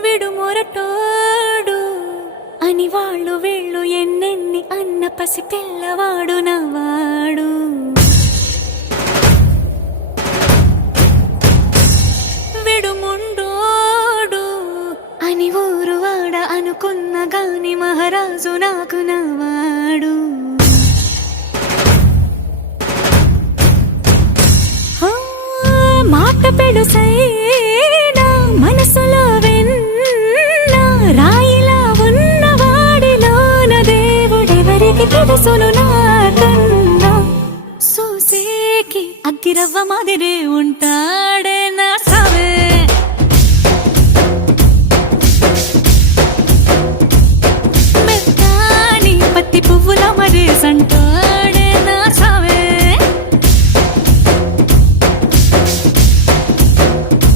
విడుమొరటోడు అని వాళ్ళు వీళ్ళు ఎన్నెన్ని అన్న పసి పిల్లవాడు నవాడు. విడుముండోడు అని ఊరు వాడ అనుకున్న గాని మహారాజు నాకు నవాడు. మాట పెడుసైనా మనసులో వెన్న రాయిలా ఉన్నవాడిలోన దేవుడెవరికి తెలుసును నాకన్నా. సూసేకి అగ్గిరవ్వ మాది